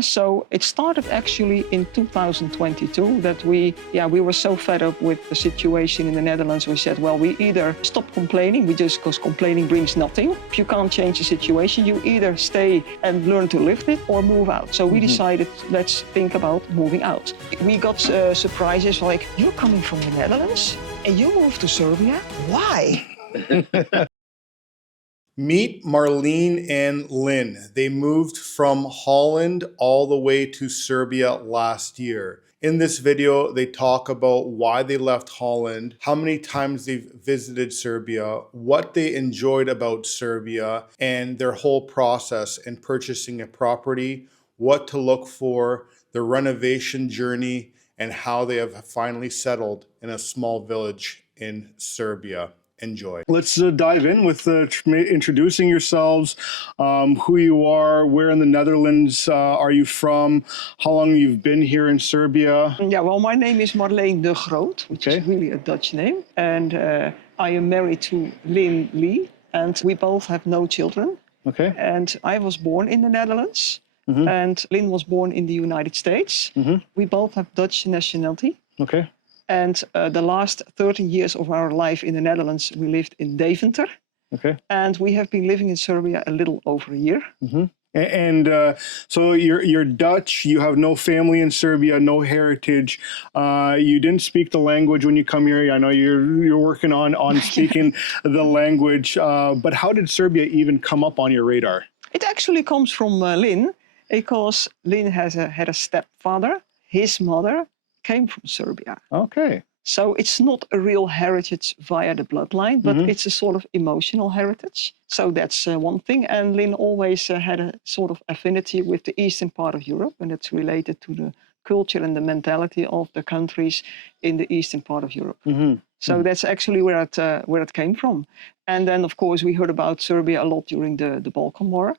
So it started actually in 2022 that we were so fed up with the situation in the Netherlands. We said, well, we either stop complaining, because complaining brings nothing. If you can't change the situation, you either stay and learn to live with it or move out. So we decided, let's think about moving out. We got surprises like, you're coming from the Netherlands and you moved to Serbia? Why? Meet Marleen and Lynn. They moved from Holland all the way to Serbia last year. In this video, they talk about why they left Holland, how many times they've visited Serbia, what they enjoyed about Serbia, and their whole process in purchasing a property, what to look for, the renovation journey, and how they have finally settled in a small village in Serbia. Enjoy. Let's dive in with introducing yourselves, who you are, where in the Netherlands are you from, how long you've been here in Serbia. Yeah, well, my name is Marleen de Groot, which is really a Dutch name. And I am married to Lynn Lee, and we both have no children. Okay. And I was born in the Netherlands, and Lynn was born in the United States. We both have Dutch nationality. Okay. And the last 13 years of our life in the Netherlands, we lived in Deventer. Okay. And we have been living in Serbia a little over a year. And so you're Dutch, you have no family in Serbia, no heritage. You didn't speak the language when you come here. I know you're working on speaking the language, but how did Serbia even come up on your radar? It actually comes from Lynn, because Lynn had a stepfather. His mother came from Serbia. Okay. So it's not a real heritage via the bloodline, but it's a sort of emotional heritage. So that's one thing. And Lynn always had a sort of affinity with the eastern part of Europe, and it's related to the culture and the mentality of the countries in the eastern part of Europe. So that's actually where it came from. And then, of course, we heard about Serbia a lot during the Balkan War.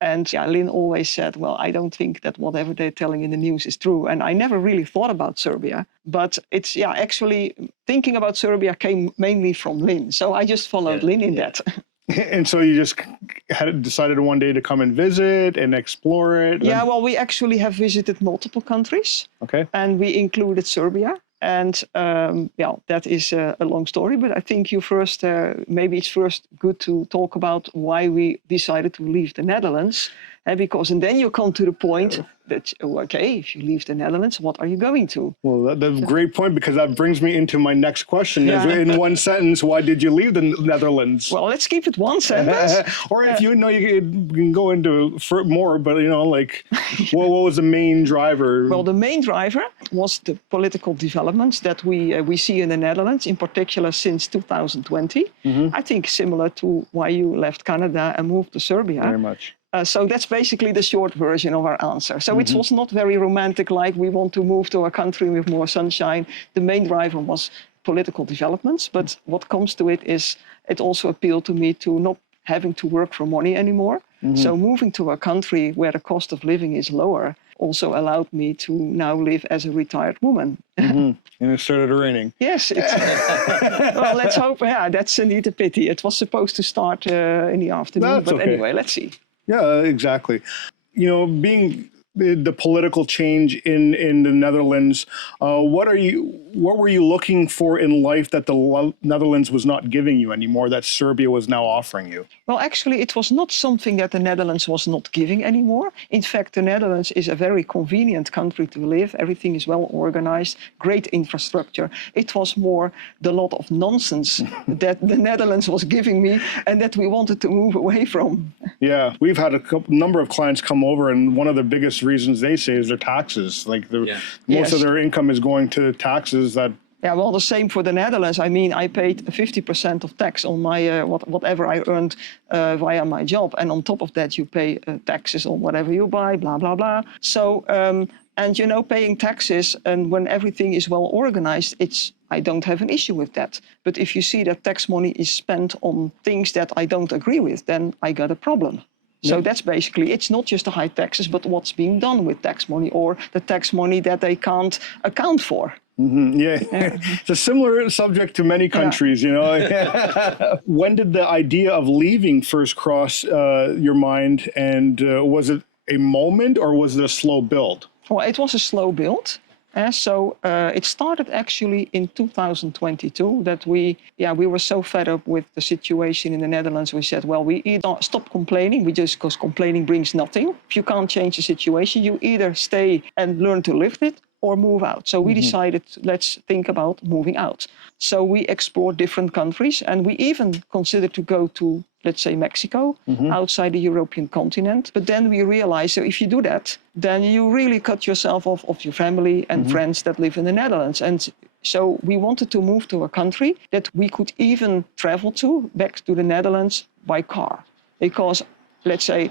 And Lynn always said, well, I don't think that whatever they're telling in the news is true. And I never really thought about Serbia. But it's, actually thinking about Serbia came mainly from Lynn. So I just followed Lynn in that. And so you just decided one day to come and visit and explore it? Yeah, well, we actually have visited multiple countries. Okay. And we included Serbia. And that is a long story, but I think maybe it's first good to talk about why we decided to leave the Netherlands. And then you come to the point that, okay, if you leave the Netherlands, what are you going to? Well, that's a great point, because that brings me into my next question. In one sentence, why did you leave the Netherlands? Well, let's keep it one sentence. Or if you can go into more, but what was the main driver? Well, the main driver was the political developments that we see in the Netherlands, in particular since 2020. I think similar to why you left Canada and moved to Serbia. Very much. So that's basically the short version of our answer. So it was not very romantic, like we want to move to a country with more sunshine. The main driver was political developments. But what comes to it is it also appealed to me to not having to work for money anymore. So moving to a country where the cost of living is lower also allowed me to now live as a retired woman. And it started raining. Yes. Well, let's hope. Yeah, that's indeed a pity. It was supposed to start in the afternoon. But anyway, let's see. Yeah, exactly. Being the political change in the Netherlands, what were you looking for in life that the Netherlands was not giving you anymore, that Serbia was now offering you? Well, actually, it was not something that the Netherlands was not giving anymore. In fact, the Netherlands is a very convenient country to live. Everything is well organized, great infrastructure. It was more the lot of nonsense that the Netherlands was giving me and that we wanted to move away from. Yeah, we've had a number of clients come over, and one of the biggest reasons they say is their taxes. Like most of their income is going to taxes that. Yeah, well, the same for the Netherlands. I mean, I paid 50% of tax on my whatever I earned via my job, and on top of that, you pay taxes on whatever you buy, blah blah blah. So, and paying taxes, and when everything is well organized, I don't have an issue with that. But if you see that tax money is spent on things that I don't agree with, then I got a problem. So that's basically, it's not just the high taxes, but what's being done with tax money, or the tax money that they can't account for. It's a similar subject to many countries, When did the idea of leaving first cross your mind, and was it a moment, or was it a slow build? Well, it was a slow build. It started actually in 2022 that we were so fed up with the situation in the Netherlands. We said, well, we either stop complaining, because complaining brings nothing. If you can't change the situation, you either stay and learn to live with it or move out. So we decided, let's think about moving out. So we explored different countries, and we even considered to go to, let's say, Mexico, outside the European continent. But then we realized, so if you do that, then you really cut yourself off of your family and friends that live in the Netherlands. And so we wanted to move to a country that we could even travel to, back to the Netherlands, by car. Because, let's say,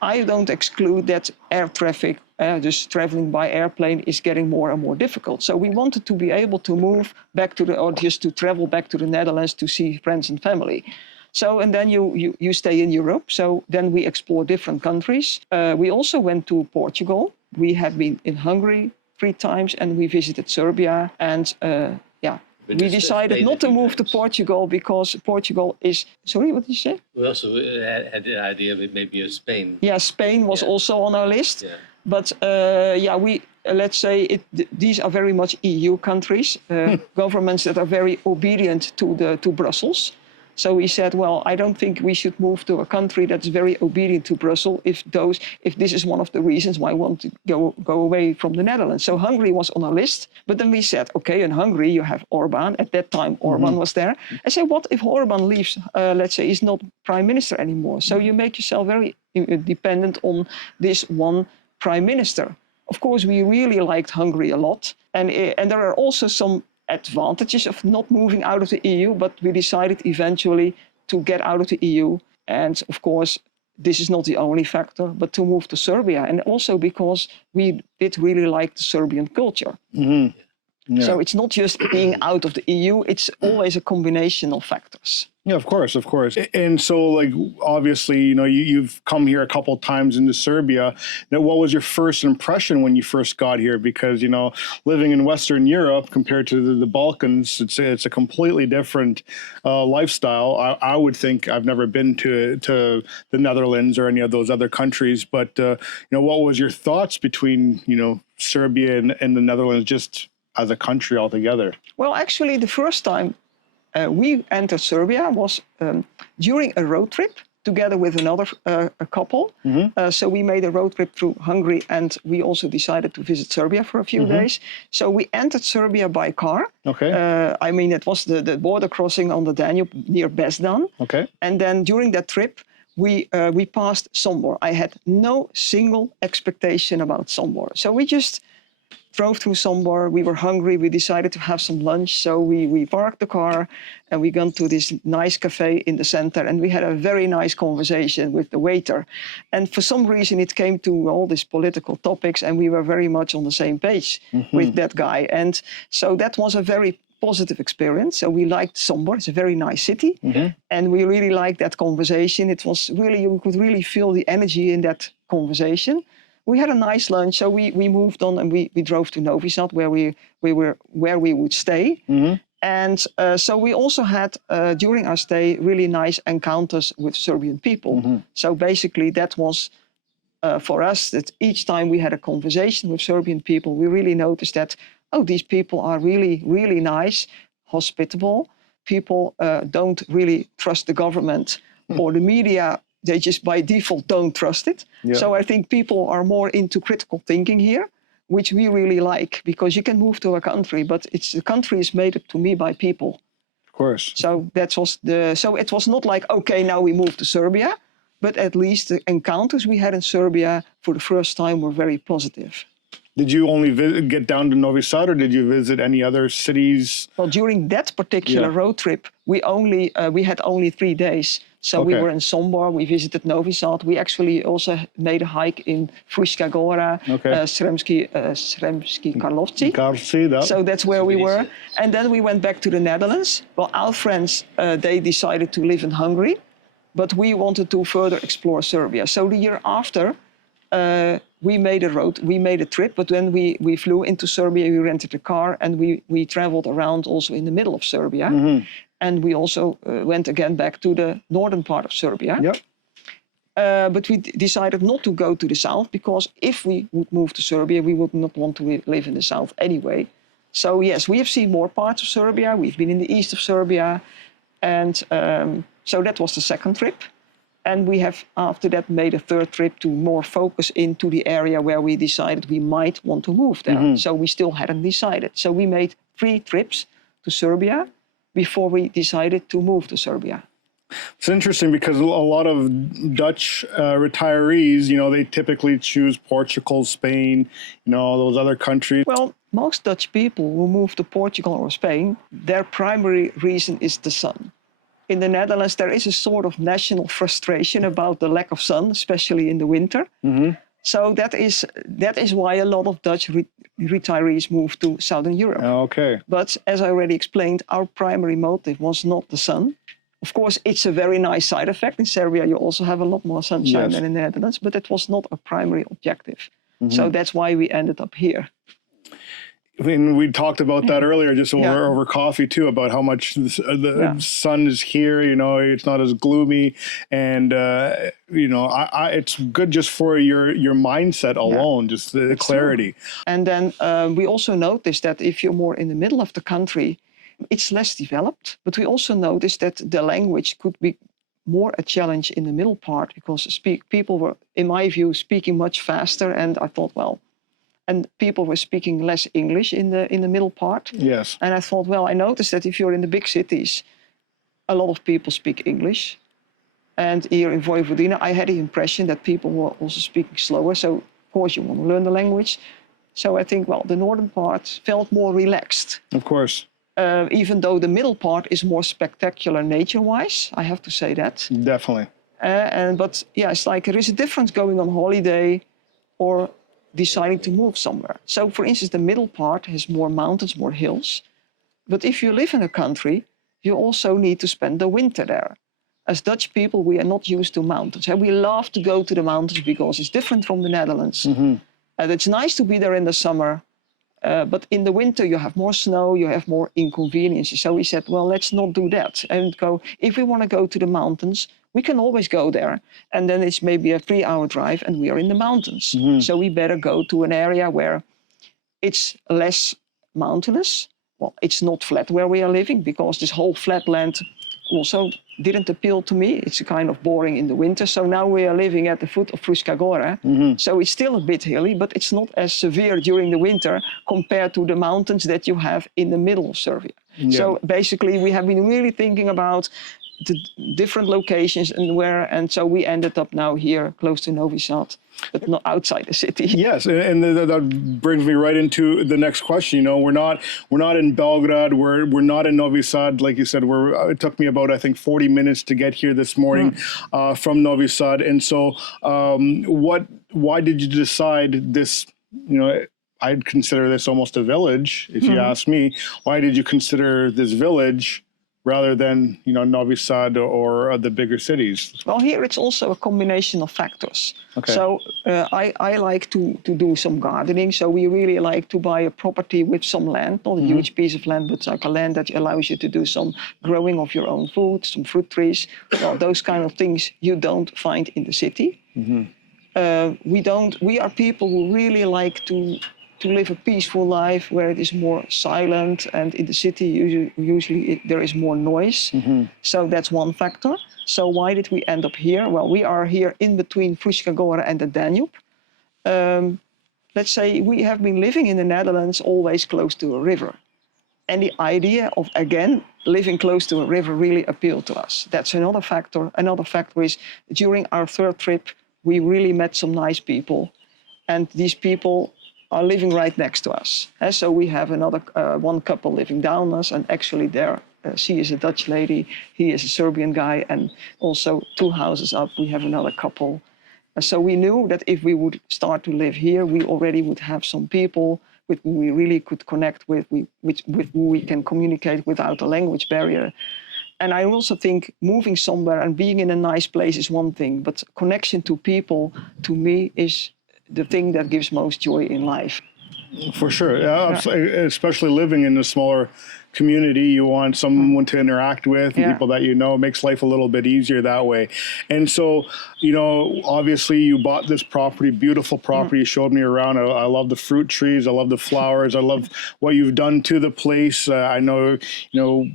I don't exclude that air traffic, just traveling by airplane, is getting more and more difficult. So we wanted to be able to move back to or just to travel back to the Netherlands to see friends and family. So, and then you stay in Europe. So then we explore different countries. We also went to Portugal. We have been in Hungary 3 times, and we visited Serbia. And we decided not to move to Portugal because Portugal is... Sorry, what did you say? We also had the idea of maybe Spain. Yeah, Spain was also on our list. Yeah. But let's say these are very much EU countries, governments that are very obedient to Brussels. So we said, well, I don't think we should move to a country that's very obedient to Brussels if this is one of the reasons why I want to go away from the Netherlands. So Hungary was on our list, but then we said, okay, in Hungary you have Orban. At that time, Orban was there. I said, what if Orban leaves, let's say, he's not prime minister anymore? So you make yourself very dependent on this one prime minister. Of course, we really liked Hungary a lot. And there are also some advantages of not moving out of the EU, but we decided eventually to get out of the EU. And of course, this is not the only factor, but to move to Serbia. And also because we did really like the Serbian culture. Yeah. So it's not just being out of the EU, it's always a combination of factors. Yeah, of course, of course. And so, like, obviously, you know, you've come here a couple of times into Serbia. Now, what was your first impression when you first got here? Because, you know, living in Western Europe compared to the Balkans, it's a completely different lifestyle. I would think. I've never been to the Netherlands or any of those other countries, but you know, what was your thoughts between, you know, Serbia and the Netherlands, just as a country altogether? Well, actually, the first time we entered Serbia was during a road trip together with another a couple. So we made a road trip through Hungary, and we also decided to visit Serbia for a few days. So we entered Serbia by car. Okay. I mean, it was the border crossing on the Danube near Bezdan. Okay. And then during that trip, we passed Sombor. I had no single expectation about Sombor. So we just drove through Sombor. We were hungry. We decided to have some lunch. So we parked the car and we went to this nice cafe in the center, and we had a very nice conversation with the waiter. And for some reason, it came to all these political topics, and we were very much on the same page with that guy. And so that was a very positive experience. So we liked Sombor. It's a very nice city. And we really liked that conversation. It was really, you could really feel the energy in that conversation. We had a nice lunch, so we moved on and we drove to Novi Sad, where we would stay. And so we also had, during our stay, really nice encounters with Serbian people. So basically that was, for us, that each time we had a conversation with Serbian people, we really noticed that, oh, these people are really, really nice, hospitable. People don't really trust the government or the media. They just by default don't trust it. Yeah. So I think people are more into critical thinking here, which we really like, because you can move to a country, but the country is made up to me by people. Of course. So so it was not like, okay, now we move to Serbia, but at least the encounters we had in Serbia for the first time were very positive. Did you only get down to Novi Sad, or did you visit any other cities? Well, during that particular road trip, we had only 3 days. So we were in Sombor, we visited Novi Sad. We actually also made a hike in Fruška Gora, Sremski Karlovci. So that's where we were. And then we went back to the Netherlands. Well, our friends, they decided to live in Hungary, but we wanted to further explore Serbia. So the year after, we made a trip, but then we flew into Serbia, we rented a car, and we traveled around also in the middle of Serbia. And we also went again back to the northern part of Serbia. But we decided not to go to the south because if we would move to Serbia, we would not want to live in the south anyway. So yes, we have seen more parts of Serbia. We've been in the east of Serbia. And so that was the second trip. And we have, after that, made a third trip to more focus into the area where we decided we might want to move there. So we still hadn't decided. So we made 3 trips to Serbia before we decided to move to Serbia. It's interesting because a lot of Dutch retirees, you know, they typically choose Portugal, Spain, you know, those other countries. Well, most Dutch people who move to Portugal or Spain, their primary reason is the sun. In the Netherlands, there is a sort of national frustration about the lack of sun, especially in the winter. So that is why a lot of Dutch retirees move to Southern Europe. Okay. But as I already explained, our primary motive was not the sun. Of course, it's a very nice side effect. In Serbia, you also have a lot more sunshine than in the Netherlands, but it was not a primary objective. So that's why we ended up here. And we talked about that earlier, just over coffee too, about how much the sun is here. You know, it's not as gloomy, and you know, it's good just for your mindset alone, just the clarity. True. And then we also noticed that if you're more in the middle of the country, it's less developed. But we also noticed that the language could be more a challenge in the middle part because people were, in my view, speaking much faster. And I thought, well. And people were speaking less English in the middle part. Yes. And I thought, well, I noticed that if you're in the big cities, a lot of people speak English. And here in Vojvodina, I had the impression that people were also speaking slower. So, of course, you want to learn the language. So I think, well, the northern part felt more relaxed. Of course. Even though the middle part is more spectacular nature-wise, I have to say that. Definitely. But yeah, it's like there is a difference going on holiday or deciding to move somewhere. So, for instance, the middle part has more mountains, more hills. But if you live in a country, you also need to spend the winter there. As Dutch people, we are not used to mountains. And we love to go to the mountains because it's different from the Netherlands. And it's nice to be there in the summer. But in the winter, you have more snow, you have more inconveniences. So we said, well, let's not do that. And if we want to go to the mountains, we can always go there. And then it's maybe a 3-hour drive and we are in the mountains. So we better go to an area where it's less mountainous. Well, it's not flat where we are living because this whole flat land also didn't appeal to me. It's kind of boring in the winter. So now we are living at the foot of Fruška Gora. So it's still a bit hilly, but it's not as severe during the winter compared to the mountains that you have in the middle of Serbia. So basically we have been really thinking about the different locations and so we ended up now here close to Novi Sad, but not outside the city. Yes, and that brings me right into the next question. You know, we're not in Belgrade, we're not in Novi Sad, like you said. It took me about, I think, 40 minutes to get here this morning from Novi Sad. And so, why did you decide this? You know, I'd consider this almost a village, if you ask me. Why did you consider this village rather than, you know, Novi Sad or the bigger cities? Well, here it's also a combination of factors. Okay. So I like to do some gardening. So we really like to buy a property with some land, not a huge piece of land, but like a land that allows you to do some growing of your own food, some fruit trees. Well, those kind of things you don't find in the city. We are people who really like to live a peaceful life where it is more silent, and in the city usually there is more noise. So that's one factor. So why did we end up here? Well, we are here in between Fruška Gora and the Danube. Let's say we have been living in the Netherlands always close to a river. And the idea of, again, living close to a river really appealed to us. That's another factor. Another factor is during our third trip, we really met some nice people. And these people are living right next to us. So we have another one couple living down us, and actually she is a Dutch lady, he is a Serbian guy, and also 2 houses up we have another couple. So we knew that if we would start to live here, we already would have some people with whom we really could connect with who we can communicate without a language barrier. And I also think moving somewhere and being in a nice place is one thing, but connection to people, to me, is the thing that gives most joy in life. For sure, especially living in a smaller town like Novi Sad, you know, you have a lot of community. You want someone to interact with, people that you know. It makes life a little bit easier that way. And so, you know, obviously you bought this property, beautiful property. You showed me around. I love the fruit trees. I love the flowers. I love what you've done to the place. I know, you know,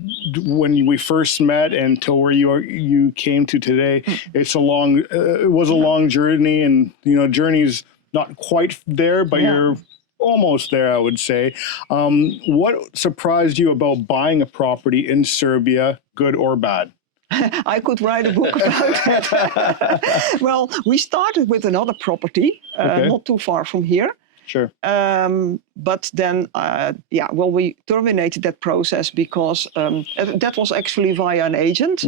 when we first met until where you came to today, it was a long journey, and, you know, journey's not quite there, but you're almost there, I would say. What surprised you about buying a property in Serbia, good or bad? I could write a book about that. Well, we started with another property, not too far from here. Sure. But then, we terminated that process because that was actually via an agent.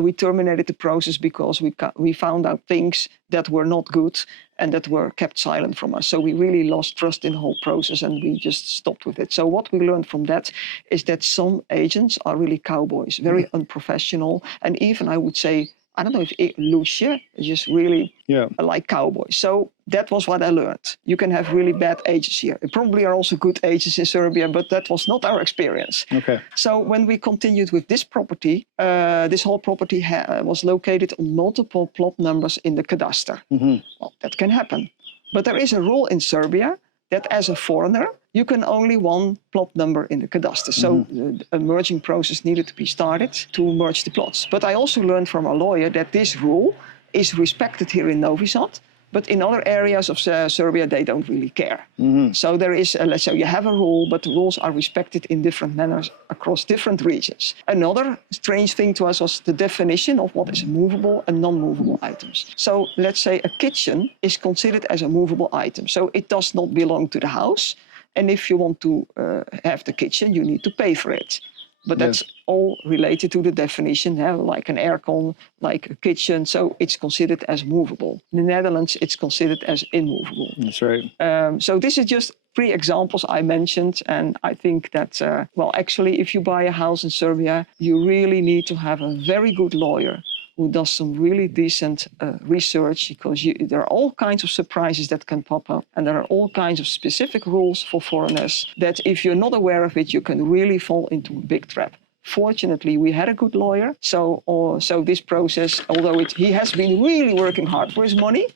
We terminated the process because we found out things that were not good and that were kept silent from us. So we really lost trust in the whole process, and we just stopped with it. So what we learned from that is that some agents are really cowboys, very unprofessional, and even, I would say, I don't know if Lucia is just really like cowboys. So that was what I learned. You can have really bad agents here. There probably are also good agents in Serbia, but that was not our experience. Okay. So when we continued with this property, this whole property was located on multiple plot numbers in the cadastre. Well, that can happen. But there is a rule in Serbia that as a foreigner, you can only one plot number in the cadastre. So a merging process needed to be started to merge the plots. But I also learned from a lawyer that this rule is respected here in Novi Sad, but in other areas of Serbia, they don't really care. So there is, let's say you have a rule, but the rules are respected in different manners across different regions. Another strange thing to us was the definition of what is movable and non-movable items. So let's say a kitchen is considered as a movable item. So it does not belong to the house. And if you want to have the kitchen, you need to pay for it. But that's all related to the definition, like an aircon, like a kitchen. So it's considered as movable. In the Netherlands, it's considered as immovable. That's right. So this is just 3 examples I mentioned. And I think that, actually, if you buy a house in Serbia, you really need to have a very good lawyer who does some really decent research, because there are all kinds of surprises that can pop up, and there are all kinds of specific rules for foreigners that if you're not aware of it, you can really fall into a big trap. Fortunately, we had a good lawyer, so this process, although he has been really working hard for his money,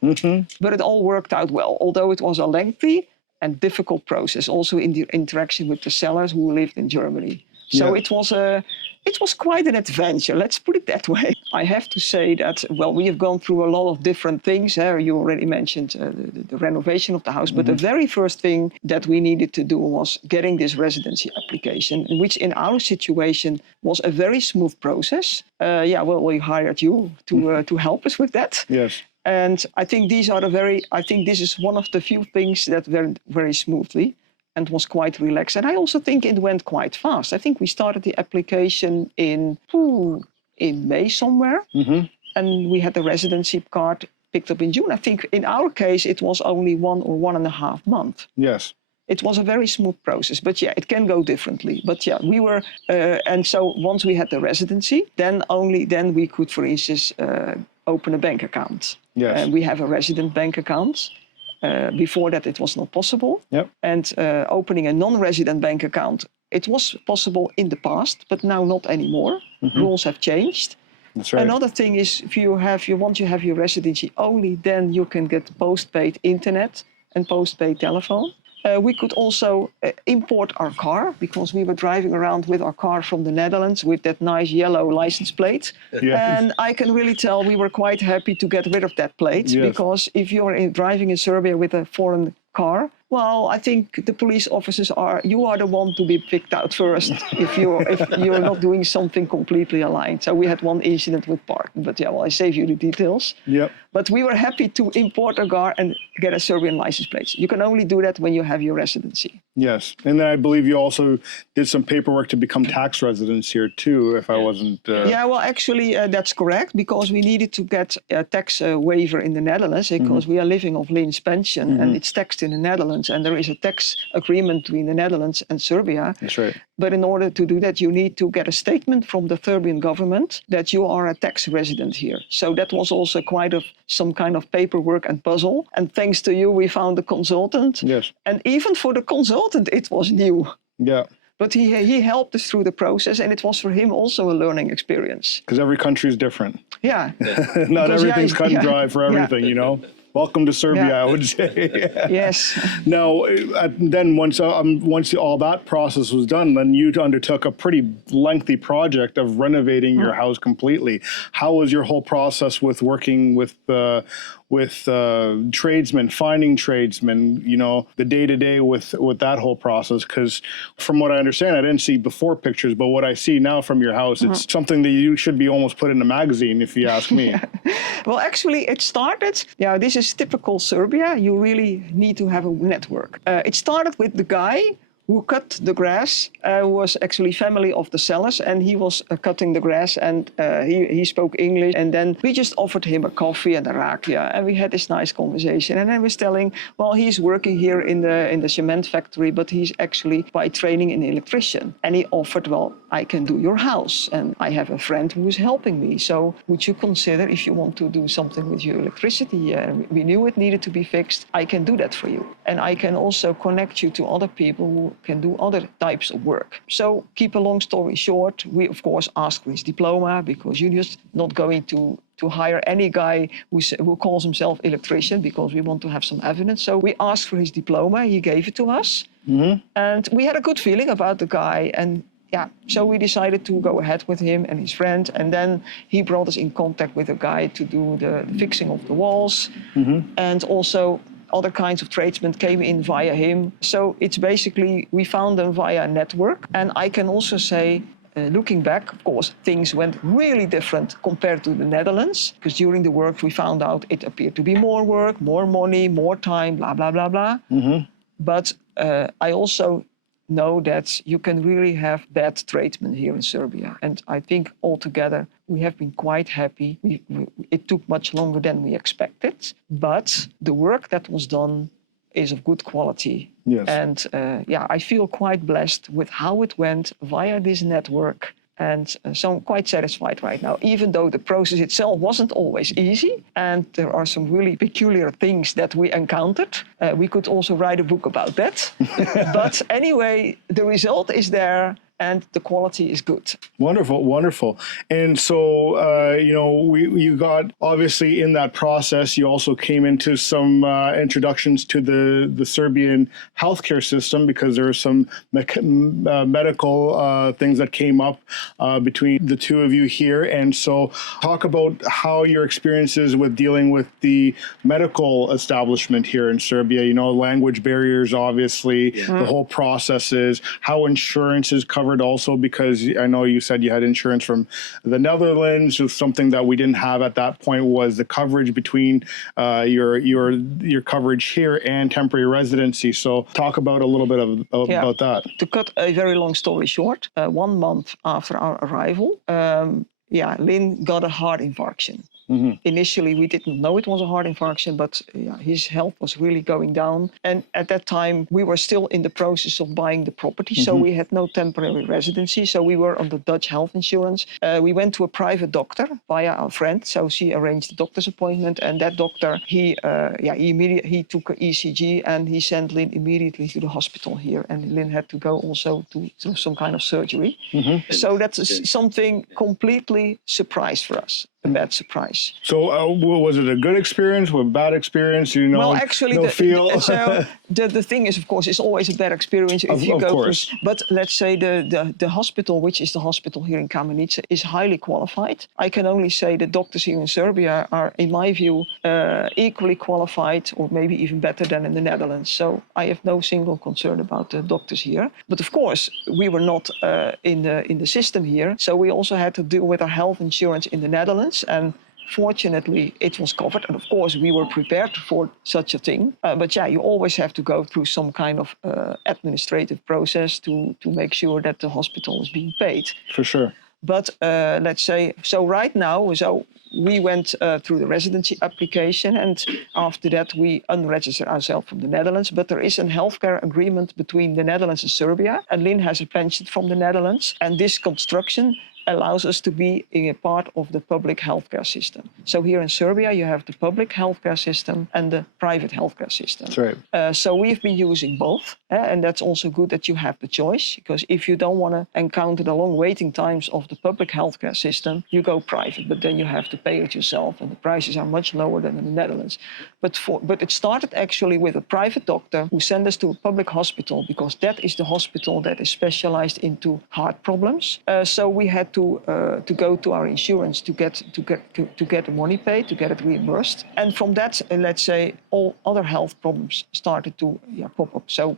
but it all worked out well, although it was a lengthy and difficult process, also in the interaction with the sellers who lived in Germany. So it was quite an adventure, let's put it that way. I have to say that, we have gone through a lot of different things. You already mentioned the renovation of the house, but the very first thing that we needed to do was getting this residency application, which in our situation was a very smooth process. We hired you to help us with that. Yes. And I think this is one of the few things that went very smoothly and was quite relaxed. And I also think it went quite fast. I think we started the application in May somewhere, and we had the residency card picked up in June. I think in our case, it was only 1 or 1.5 months. Yes. It was a very smooth process, but it can go differently. But we were, and so once we had the residency, then we could, for instance, open a bank account. Yes. We have a resident bank account. Before that, it was not possible. Yep. And opening a non-resident bank account, it was possible in the past, but now not anymore. Rules have changed. That's right. Another thing is, if once you have your residency, only then you can get postpaid internet and postpaid telephone. We could also import our car, because we were driving around with our car from the Netherlands with that nice yellow license plate. Yes. And I can really tell we were quite happy to get rid of that plate, because if you're driving in Serbia with a foreign car, well, I think the police officers you are the one to be picked out first if you're not doing something completely aligned. So we had one incident with parking, but I save you the details. Yep. But we were happy to import a car and get a Serbian license plate. You can only do that when you have your residency. Yes. And then I believe you also did some paperwork to become tax residents here too, if I wasn't... Actually, that's correct, because we needed to get a tax waiver in the Netherlands, because we are living off Lin's pension, and it's taxed in the Netherlands, and there is a tax agreement between the Netherlands and Serbia. That's right. But in order to do that, you need to get a statement from the Serbian government that you are a tax resident here. So that was also some kind of paperwork and puzzle. And thanks to you, we found a consultant. Yes. And even for the consultant, it was new. Yeah. But he helped us through the process, and it was for him also a learning experience. Because every country is different. Yeah. Not Because, everything's cut and yeah, dry for everything, you know? Welcome to Serbia, Yeah. I would say. Yes. Now, then once all that process was done, then you undertook a pretty lengthy project of renovating your house completely. How was your whole process with working with tradesmen, finding tradesmen, you know, the day-to-day with that whole process? Because from what I understand, I didn't see before pictures, but what I see now from your house, it's something that you should be almost put in a magazine, if you ask me. Well, actually, it started, this is typical Serbia. You really need to have a network. It started with the guy who cut the grass, was actually family of the sellers, and he was cutting the grass, and he spoke English, and then we just offered him a coffee and a rakia, and we had this nice conversation, and then was telling, well, he's working here in the cement factory, but he's actually by training an electrician, and he offered, well, I can do your house, and I have a friend who is helping me, so would you consider if you want to do something with your electricity, we knew it needed to be fixed, I can do that for you, and I can also connect you to other people who can do other types of work. So keep a long story short, we of course asked for his diploma, because you're just not going to hire any guy who calls himself electrician, because we want to have some evidence. So we asked for his diploma, he gave it to us, and we had a good feeling about the guy, and so we decided to go ahead with him and his friend, and then he brought us in contact with a guy to do the fixing of the walls, and also other kinds of tradesmen came in via him. So it's basically, we found them via a network. And I can also say, looking back, of course, things went really different compared to the Netherlands, because during the work we found out it appeared to be more work, more money, more time, blah, blah, blah, blah. But I also know that you can really have bad tradesmen here in Serbia. And I think altogether we have been quite happy. It took much longer than we expected, but the work that was done is of good quality. Yes. And I feel quite blessed with how it went via this network. And so I'm quite satisfied right now, even though the process itself wasn't always easy. And there are some really peculiar things that we encountered. We could also write a book about that. But anyway, the result is there, and the quality is good. Wonderful, wonderful. And so, you got, obviously in that process, you also came into some introductions to the Serbian healthcare system, because there are some medical things that came up between the two of you here. And so talk about how your experiences with dealing with the medical establishment here in Serbia, language barriers, obviously, the whole processes, how insurance is covered also, because I know you said you had insurance from the Netherlands. So something that we didn't have at that point was the coverage between your coverage here and temporary residency. So talk about a little bit about that. To cut a very long story short, 1 month after our arrival, Lynn got a heart infarction. Initially, we didn't know it was a heart infarction, but his health was really going down. And at that time, we were still in the process of buying the property, so we had no temporary residency. So we were on the Dutch health insurance. We went to a private doctor via our friend, so she arranged a doctor's appointment. And that doctor, he took an ECG, and he sent Lynn immediately to the hospital here. And Lynn had to go also to some kind of surgery. So that's something completely surprise for us. A bad surprise. So was it a good experience or a bad experience? Well, actually, the thing is, of course, it's always a bad experience if you go through. But let's say the hospital, which is the hospital here in Kamenica, is highly qualified. I can only say the doctors here in Serbia are, in my view, equally qualified, or maybe even better than in the Netherlands. So I have no single concern about the doctors here. But of course, we were not in the system here, so we also had to deal with our health insurance in the Netherlands. And fortunately, it was covered. And of course, we were prepared for such a thing. But you always have to go through some kind of administrative process to make sure that the hospital is being paid. For sure. But let's say, so right now, we went through the residency application, and after that we unregistered ourselves from the Netherlands. But there is a healthcare agreement between the Netherlands and Serbia, and Lynn has a pension from the Netherlands. And this construction allows us to be a part of the public healthcare system. So here in Serbia, you have the public healthcare system and the private healthcare system. That's right. So we've been using both, and that's also good that you have the choice, because if you don't want to encounter the long waiting times of the public healthcare system, you go private, but then you have to pay it yourself, and the prices are much lower than in the Netherlands. But it started actually with a private doctor who sent us to a public hospital, because that is the hospital that is specialized into heart problems. So we had to go to our insurance to get the money paid, to get it reimbursed. And from that, let's say, all other health problems started to pop up. So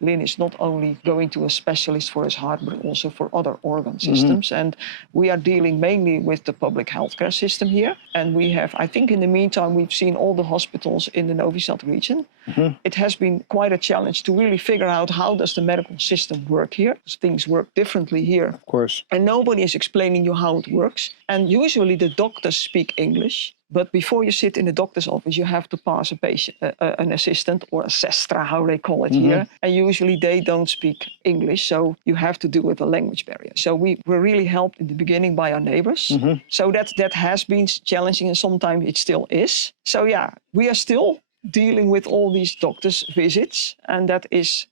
Lynn is not only going to a specialist for his heart, but also for other organ systems. And we are dealing mainly with the public healthcare system here. And we have, I think in the meantime, we've seen all the hospitals in the Novi Sad region. It has been quite a challenge to really figure out how does the medical system work here. Because things work differently here. Of course. And nobody is explaining you how it works. And usually the doctors speak English. But before you sit in the doctor's office, you have to pass a patient, an assistant or a sestra, how they call it here. And usually they don't speak English, so you have to deal with a language barrier. So we were really helped in the beginning by our neighbors. So that has been challenging, and sometimes it still is. So yeah, we are still dealing with all these doctors' visits, and that is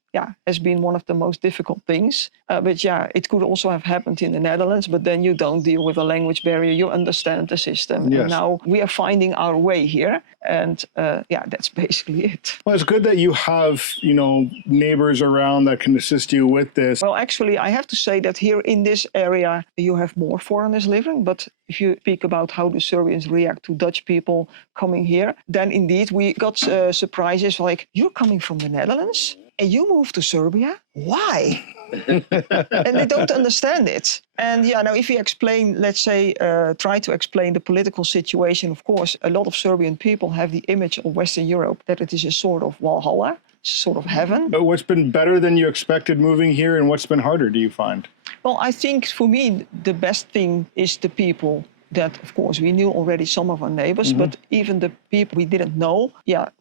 has been one of the most difficult things. But it could also have happened in the Netherlands, but then you don't deal with a language barrier, you understand the system. Yes. And now we are finding our way here, and that's basically it. Well, it's good that you have, neighbors around that can assist you with this. Well, actually, I have to say that here in this area, you have more foreigners living, but if you speak about how the Serbians react to Dutch people coming here, then indeed we got surprises like, you're coming from the Netherlands? And you moved to Serbia? Why? And they don't understand it. And now if you explain, let's say, try to explain the political situation, of course, a lot of Serbian people have the image of Western Europe that it is a sort of Valhalla, sort of heaven. But what's been better than you expected moving here, and what's been harder, do you find? Well, I think for me, the best thing is the people. That, of course, we knew already some of our neighbors, but even the people we didn't know,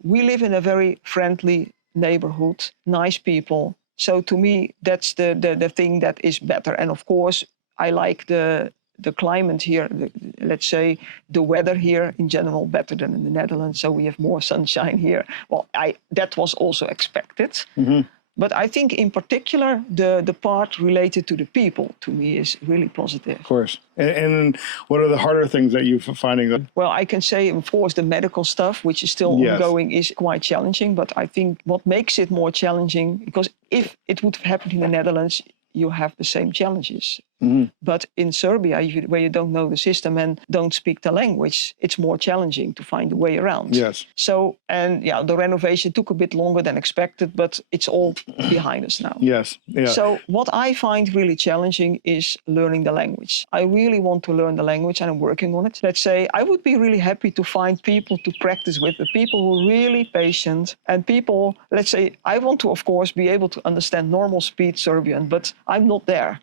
we live in a very friendly neighborhood, nice people. So to me, that's the thing that is better. And of course, I like the climate here, let's say the weather here in general better than in the Netherlands. So we have more sunshine here. Well, that was also expected. But I think in particular, the part related to the people, to me, is really positive. Of course. And what are the harder things that you're finding? Well, I can say, of course, the medical stuff, which is still ongoing, is quite challenging. But I think what makes it more challenging, because if it would have happened in the Netherlands, you have the same challenges. But in Serbia, where you don't know the system and don't speak the language, it's more challenging to find a way around. Yes. So, and the renovation took a bit longer than expected, but it's all behind us now. Yes. Yeah. So what I find really challenging is learning the language. I really want to learn the language, and I'm working on it. Let's say I would be really happy to find people to practice with, the people who are really patient, and people, let's say, I want to, of course, be able to understand normal speed Serbian, but I'm not there.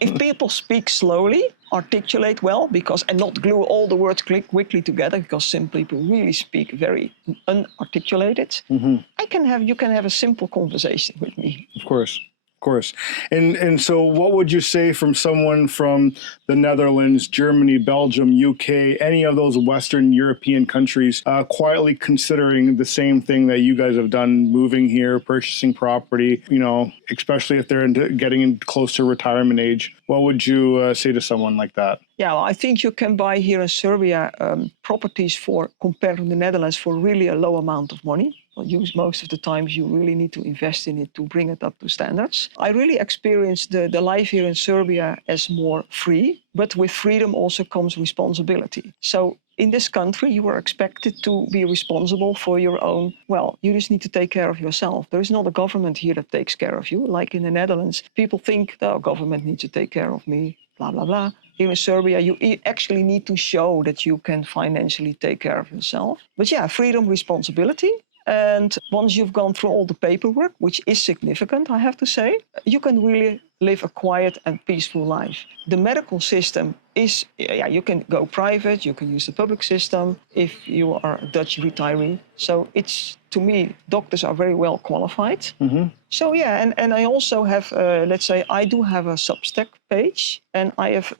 If people speak slowly, articulate well, and not glue all the words quickly together, because some people really speak very unarticulated, you can have a simple conversation with me. Of course. Of course. And so what would you say from someone from the Netherlands, Germany, Belgium, UK, any of those Western European countries, quietly considering the same thing that you guys have done, moving here, purchasing property, especially if they're getting in close to retirement age? What would you say to someone like that? Yeah, well, I think you can buy here in Serbia properties compared to the Netherlands for really a low amount of money. Most of the times you really need to invest in it to bring it up to standards. I really experienced the life here in Serbia as more free, but with freedom also comes responsibility. So in this country, you are expected to be responsible for your own, you just need to take care of yourself. There is not a government here that takes care of you. Like in the Netherlands, people think, the government needs to take care of me, blah, blah, blah. Here in Serbia, you actually need to show that you can financially take care of yourself. But freedom, responsibility. And once you've gone through all the paperwork, which is significant, I have to say, you can really live a quiet and peaceful life. The medical system is, you can go private, you can use the public system if you are a Dutch retiree. So it's, to me, doctors are very well qualified. So and I also have, let's say, I do have a Substack page, and I have,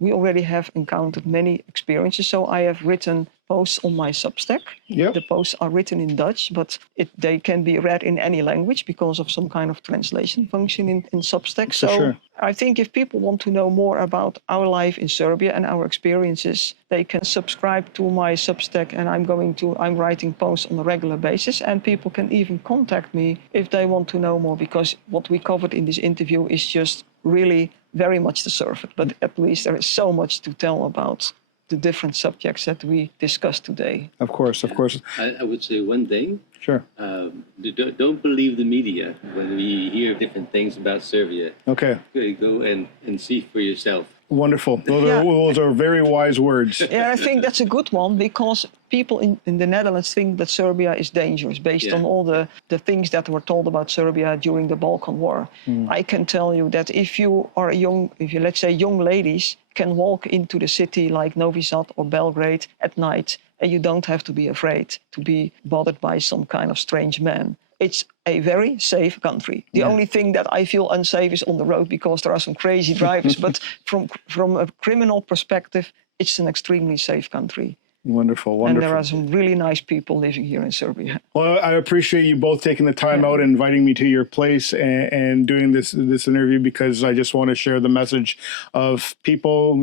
we already have encountered many experiences. So I have written posts on my Substack. Yep. The posts are written in Dutch, but they can be read in any language because of some kind of translation function in Substack. So sure. I think if people want to know more about our life in Serbia and our experiences, they can subscribe to my Substack, and I'm writing posts on a regular basis, and people can even contact me if they want to know more, because what we covered in this interview is just really very much the surface, but at least there is so much to tell about the different subjects that we discussed today. Of course, of course. I would say one thing. Sure. Don't believe the media when we hear different things about Serbia. Okay. Go and see for yourself. Wonderful. Those are very wise words. Yeah, I think that's a good one, because people in the Netherlands think that Serbia is dangerous based on all the things that were told about Serbia during the Balkan War. I can tell you that if you are let's say young ladies can walk into the city like Novi Sad or Belgrade at night, and you don't have to be afraid to be bothered by some kind of strange man. It's a very safe country. The only thing that I feel unsafe is on the road, because there are some crazy drivers. But from a criminal perspective, it's an extremely safe country. Wonderful, wonderful. And there are some really nice people living here in Serbia. Well, I appreciate you both taking the time out and inviting me to your place and doing this interview, because I just want to share the message of people,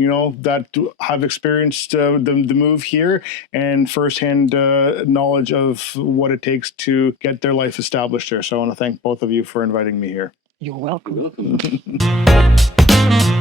that have experienced the move here and firsthand knowledge of what it takes to get their life established here. So I want to thank both of you for inviting me here. You're welcome. You're welcome.